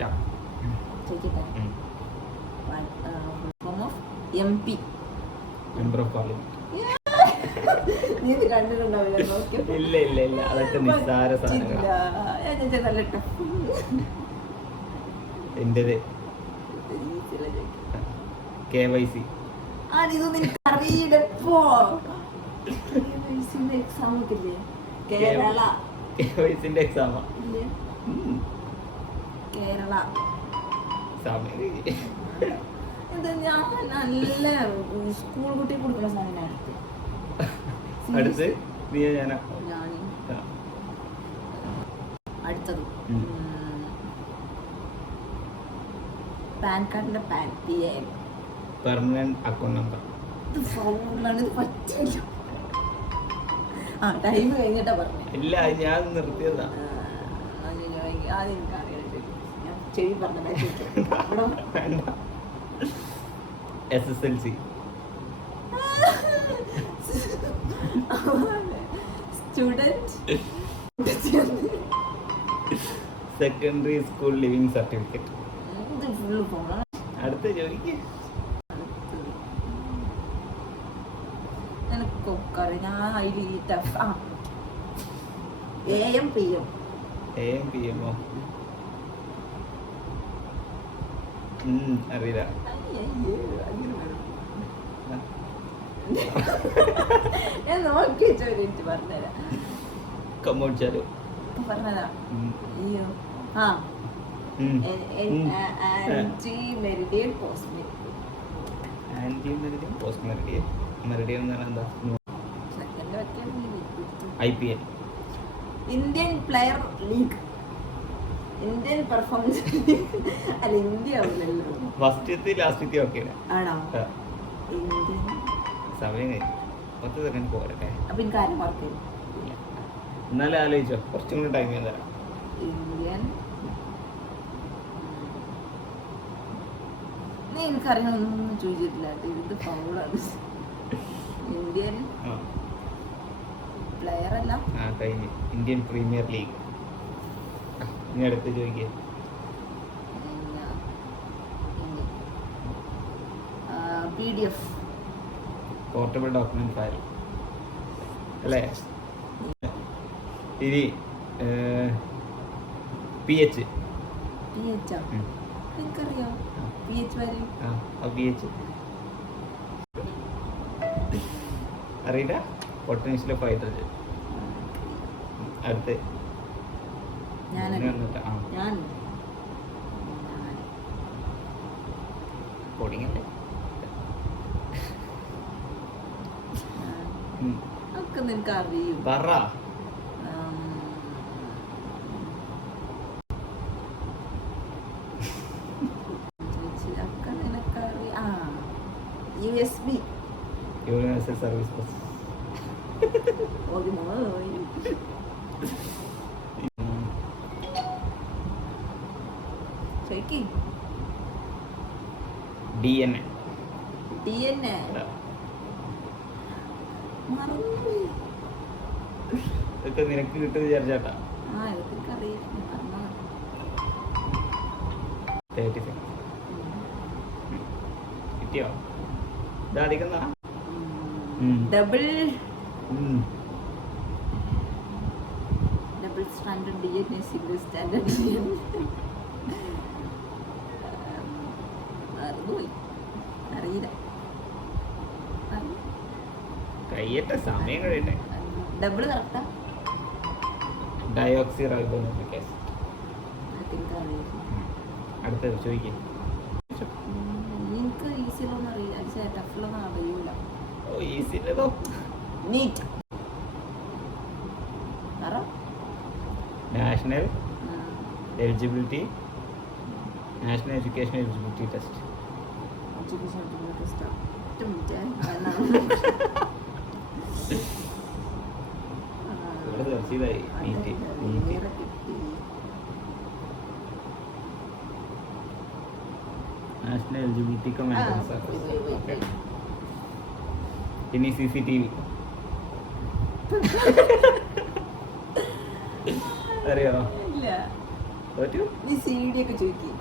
ഇഷ്ടം. ചോദിക്കട്ടെ. Form of MP. Member of parliament. നീ ഇത് കണ്ടിട്ടുണ്ടാവില്ല. ഇല്ല ഇല്ല ഇല്ല, അതൊക്കെ നിസ്സാര സാധനങ്ങളാണ്. നല്ല ടഫ്. എന്റേത് KYC. ഇതൊന്നും എനിക്ക് അറിയില്ലപ്പോ. എക്സാം ഒക്കെ കേരള KYCന്റെ എക്സാമാ. കേരള സമയം എന്താ ഞാൻ നല്ല സ്കൂൾ കുട്ടി കൊടുക്കുന്ന സാധനം അടുത്ത് നീ ഞാനാ അടുത്തത് പാൻ കാർഡിന്റെ PAN പെർമനന്റ് അക്കൗണ്ട് നമ്പർ. ഇത് ഫൗളാണ്, ഇത് പറ്റില്ല. ടൈം കഴിഞ്ഞിട്ടാ പറഞ്ഞു. ഇല്ല, ഞാൻ നിർത്തിയതാ. ചെവി പറഞ്ഞ SSLC. Student secondary school living certificate. ഇത് ഫുള്ള് പോകണം. അടുത്ത ചോദിക്ക്. എനിക്കൊക്കെ ഞാൻ അതിൽ tough. AM PM. AM PM ഓ അറിയില്ല. ഞാൻ നോക്കി വെച്ചോട്ട് പറഞ്ഞുതരാം. കമ്മോടിച്ചാലോ പറഞ്ഞതാ. അയ്യോ ante meridian post meridian. Meridian എന്ന് പറഞ്ഞാൽ എന്താ? IPL. Indian player league. Indian performance അല്ല, ഇന്ത്യ ആവില്ലല്ലോ. ഫസ്റ്റ് ലാസ്റ്റ് ഓക്കെ ആണോ? ഇന്ത്യൻ സമയം കഴിഞ്ഞു. 10 സെക്കൻഡ് പോരട്ടെ. അപ്പൊ എനിക്ക് ആരും മാർക്ക് ചെയ്യും. എന്നാലും ആലോചിച്ചോ, കുറച്ചും കൂടി ടൈം ഞാൻ തരാം. ഇന്ത്യൻ എനിക്കറിയാനൊന്നും ചോദിച്ചിട്ടില്ല. ഇത് ഫൗളാണ്. ഇന്ത്യൻ പ്ലെയർ അല്ല. കഴിഞ്ഞു. Indian premier league. ഇനി അടുത്ത് ചോദിക്കുക. PDF പോർട്ടബിൾ ഡോക്യുമെന്റ് ഫയൽ അല്ലേ? ഇനി PH. എനിക്കറിയാം. PH വരും. PH അറിയില്ല. Potential of hydrogen. അടുത്ത് ഞാൻ കോഡിങ്ങല്ലേ? ഒക്കെ നിനക്ക് അറിയും. പറ. ഒക്കെ നിനക്കറിയാം. USB universal service bus. DNA. ഇതൊക്കെ നിനക്ക് കിട്ടും വിചാരിച്ചാട്ടാ. 30 സെക്കൻഡ് കിട്ടിയോ? ഇതധികം double standard DNA, single standard DNA. അറിയില്ല. കയ്യട്ടെ, സമയം കഴിയട്ടെ. ഡബിൾ കറക്റ്റാ? Deoxy ribonucleic acid. അടുത്തത് ചോദിക്കും. നിനക്ക് ഈസിയിലൊന്നും അറിയില്ല, ടഫിലൊന്നും അറിയൂല. ഈസിയിലോ? NEET. National eligibility, national education eligibility test. National eligibility command. ഇനി CCTV അറിയോ? തോറ്റു നീ സി ഡി ഒക്കെ ചോദിക്കും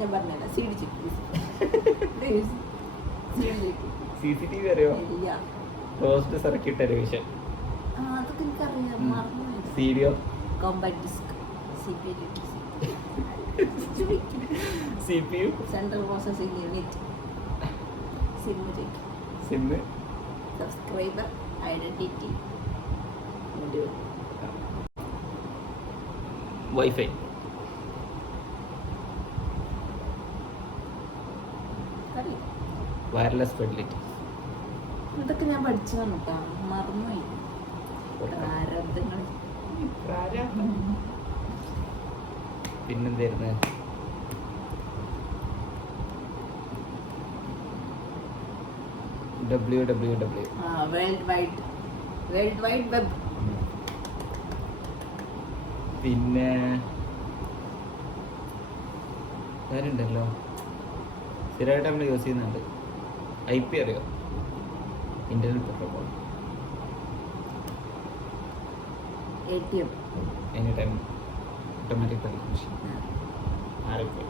ഞാൻ പറഞ്ഞ സി ഡി ചോദിക്കും CCTV അറിയോ? ഇല്ല ക്ലോസ്ഡ് സർക്യൂട്ട് ടെലിവിഷൻ. അതൊക്കെ എനിക്കറിയാം മറന്നു സീഡിയോ? Compact disc CPU? Central processing unit SIM ചോദിക്കും SIM? Subscriber identity wifi? Wireless facility? ഇതൊക്കെ ഞാൻ പഠിച്ചതാണ് കേട്ടോ മറന്നുപോയി പ്രാരബ്ധങ്ങൾ പിന്നെന്തായിരുന്നു? www. World wide web. പിന്നെ വേറുണ്ടല്ലോ സ്ഥിരമായിട്ട് നമ്മൾ യൂസ് ചെയ്യുന്നുണ്ട്. IP അറിയോ? Internet protocol. ATM any time automatic machine. RFID.